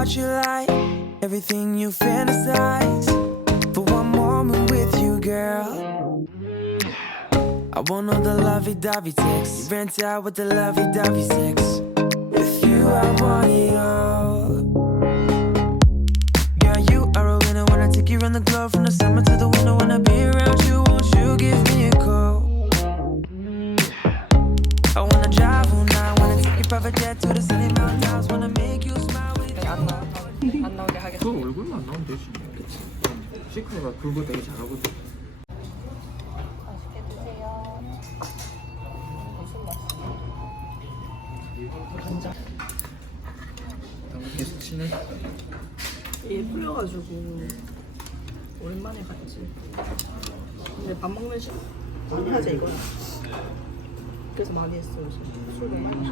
what you like, everything you fantasize. For one moment with you, girl. I want all the lovey dovey sex. You rent out with the lovey dovey sex. With you, I want it all. 안 나오게 하겠어. 그 얼굴만 안 나오면 되지. 시크가 그거 되게 잘하거든. 맛있게 드세요. 무슨 맛이야? 간장. 계속 치네. 얘 풀려가지고 오랜만에 갔지. 근데 밥 먹는 시간 하자 이거야. 그래서 많이 했어 요즘. 술 많이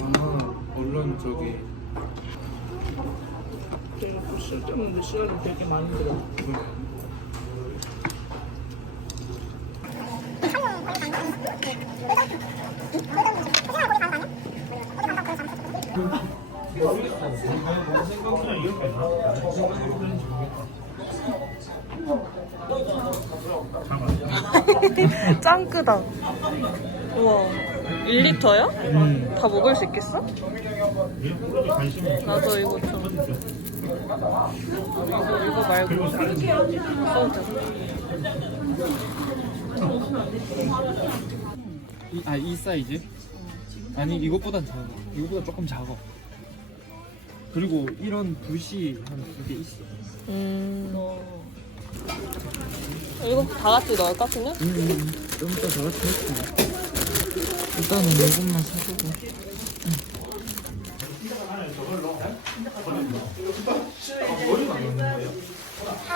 아, 언론 저기 그래갖고 쓸데없는 시간이 되게 많이 들어. 짱 크다. 우와. 1리터야? 다 먹을 수 있겠어? 나도 이거 좀. 이거, 이거 말고. 소주. 이, 아, 이 사이즈? 아니, 이것보단 작아. 이것보다 조금 작아. 그리고 이런 붓이 한 두 개 있어. 음. 이거 다 같이 넣을까, 그냥? 음, 좀 이따 다 같이 했어. 일단은 이것만 사주고.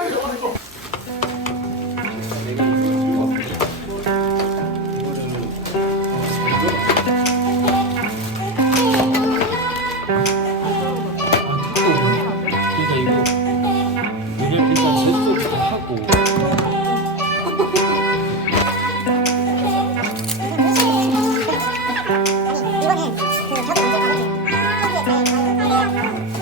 그러 이번에 그 저도 먼저 가볼게요. 아, 예, 잘 가요.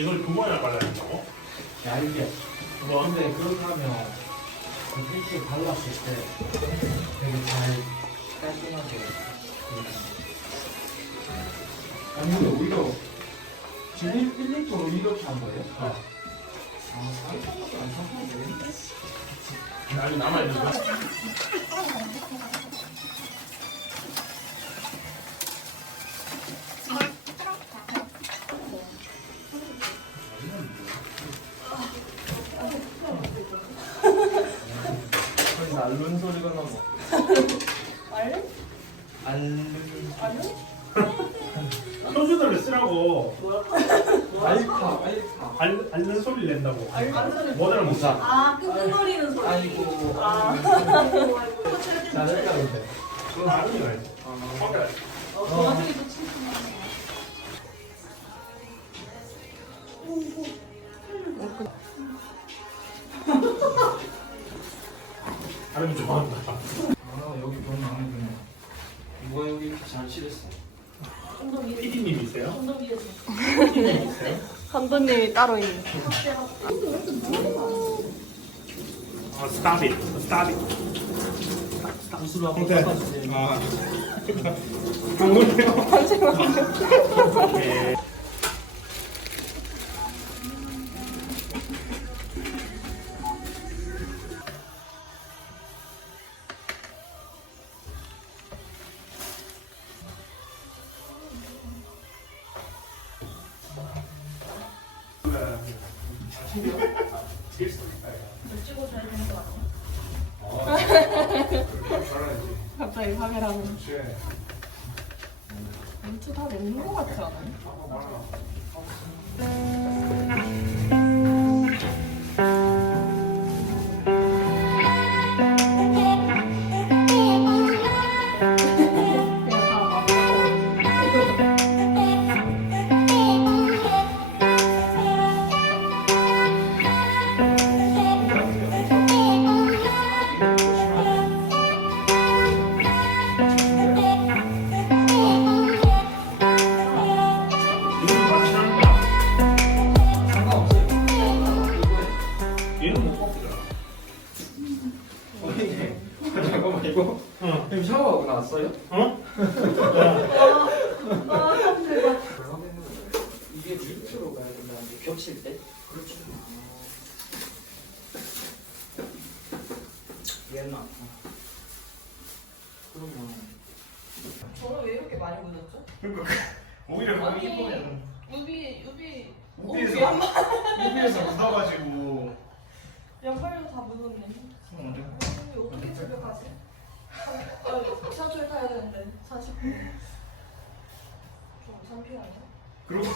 이걸 두 번이나 발라야 된다고? 얇게. 뭐? 근데 그렇게 하면 그 필지 발랐을 때 되게 잘 깔끔하게. 아니 근데 오히려 지금 1리터로 이렇게 한 거예요? 아, 4리터밖에 안 찼어도 되겠는데? 아니 남아있는 거? 알룬 소리가 나고. 알룬? 알룬. 소주들을 쓰라고 알파, 알파. 알, 앓는 소리를 낸다고 뭐더라 못 사. 아, 끙끙거리는 소리. 아이고. 잘했다 근데. 그건 다른 일 알지 어, 저 나중에 또 친구 나. 다른 좋아한다 아 여기 너무 마음에 드네. 누가 여기 이렇게 잘 칠했어? PD님이세요? 감독님이 따로 있는. 어, stop it, stop it 붓으로 한번 닦아주세요. 아. 갑자기 카메라는. 멘트 다 내는 것 같지 않아요? 얘나. 그러면 저는 왜 이렇게 많이 묻었죠? 그러니까 오히려 거기 보면 유비, 유비. 우비에서 우비에서 묻어가지고. 양말도 다 묻었네. 응. 이거 어떻게 집에 가지? 아, 지하철 타야 되는데 40분. 좀 창피하네. 그리고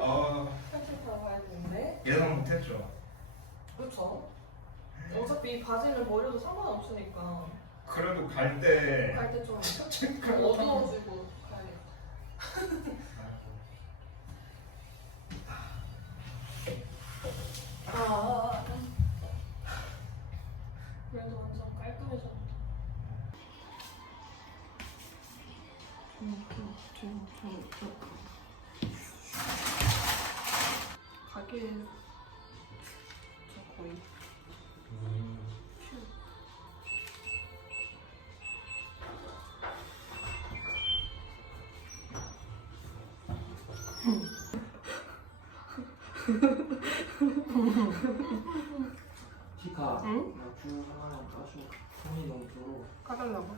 아 지하철 타고 가야 되는데. 예상 못했죠. 그렇죠. 어차피 바지는 버려도 상관없으니까 그래도 갈 때. 갈 때 좀 어두워지고 가야겠다. 아, 그래도 완전 깔끔해졌다. 가게 응? 나주 하나만 까줘. 손이 너무 더러워. 까달라고?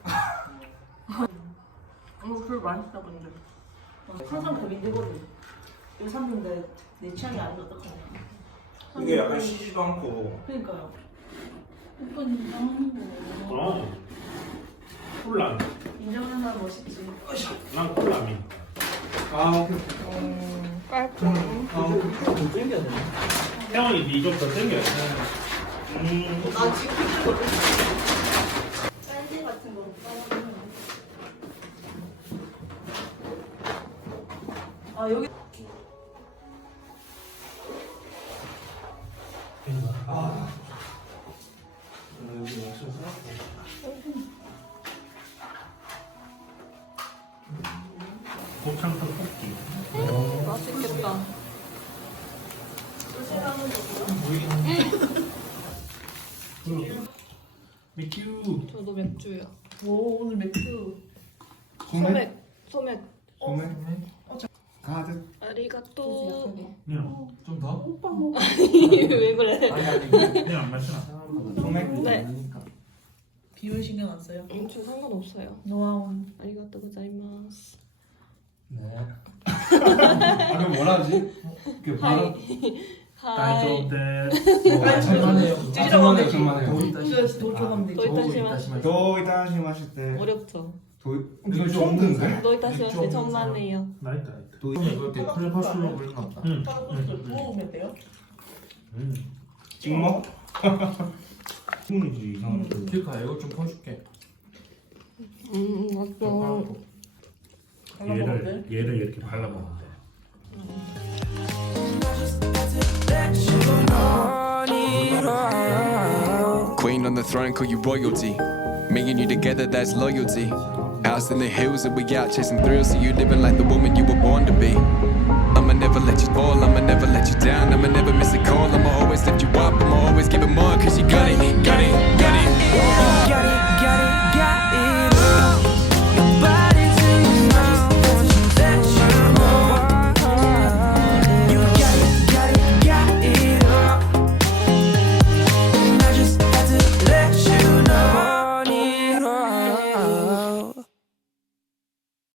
어, 술 맛있다 근데. 항상 고민되거든. 이거 샀는데 내 취향이 아닌 거 어떡하냐. 이게 약간 시지도 않고. 그러니까요. 어. 콜라. 인정하는 사람 멋있지. 난 콜라미. 아 오케이 오케이. 깔끔. 아 오케이. 좀 땡겨야. 태원이 땡겨. 음. 나 지금 같은 거 아 여기 미큐. 저도 맥주요. 오 오늘 맥주 소맥. 소맥. 소맥. 가득. 아리가또. 그냥 좀 더? 왜 그래? 아니 아니. 그냥 안 마시나. 소맥. 네. 비율 신경 안 써요? 맥주 상관없어요. 와우 아리가또 고자이마스. 네. 아 그럼 뭐라 하지? 그 바로 조 때. 천만에요. 아, 천만에요. 천만에요. 진짜 도쿄감 되죠 도이타시마스. 도 이따시 마실 때. 어렵죠. 도 이거 좀 없는데? 도이타시마스 천만에요. 나 있다 있다. 도 이렇게 클파스로 그린 것 같다. 응. 먹으면 돼요? 응. 찍먹? 국물이지 이상한 거. 킬카 이거 좀 퍼줄게. 음, 맞죠. 얘를 얘를 이렇게 발라 먹는데. Queen on the throne, call you royalty. Me and you together, that's loyalty. House in the hills, and we out chasing thrills. So you living like the woman you were born to be. I'ma never let you fall, I'ma never let you down. I'ma never miss a call, I'ma always lift you up. I'ma always give it more, cause you got it, got it, got it. Got it.